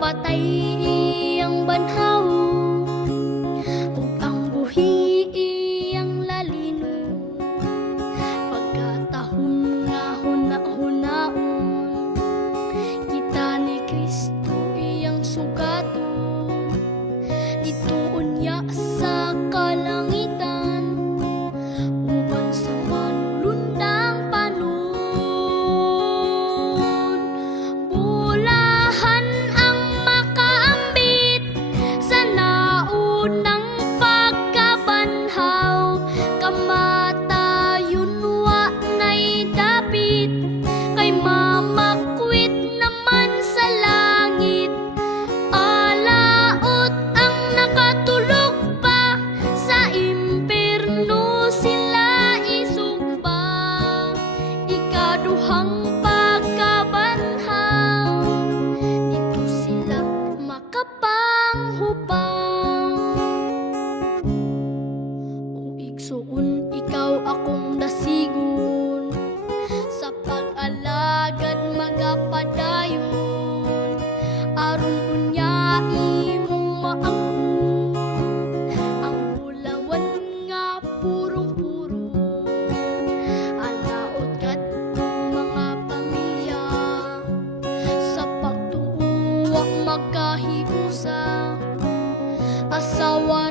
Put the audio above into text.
patay iyang banhaw, ug ang buhi iyang lalino. Pagkatahon nga huna-hunaon, kita ni Kristo iyang sugaton. Ditoon niya sa kalangitan, uban sa manulundang panon. Bulahan ang makaambit sa naunang pagkabanhaw, kamatayon wa na'y dapit, kay mamakwit naman sa langit. Alaot ang nakatulog pa, sa impierno sila isugba. Ikaduhang pagkabanhaw, dito sila makapanghupang. O igsoon, ikaw akong dasigon, sa pag-alagad magapadayon. Aron unya imong maangkon ang bulawan nga purong-purong. Alaot kadto mga pamilya, sa pagtuo wa magkahiusa. Asawa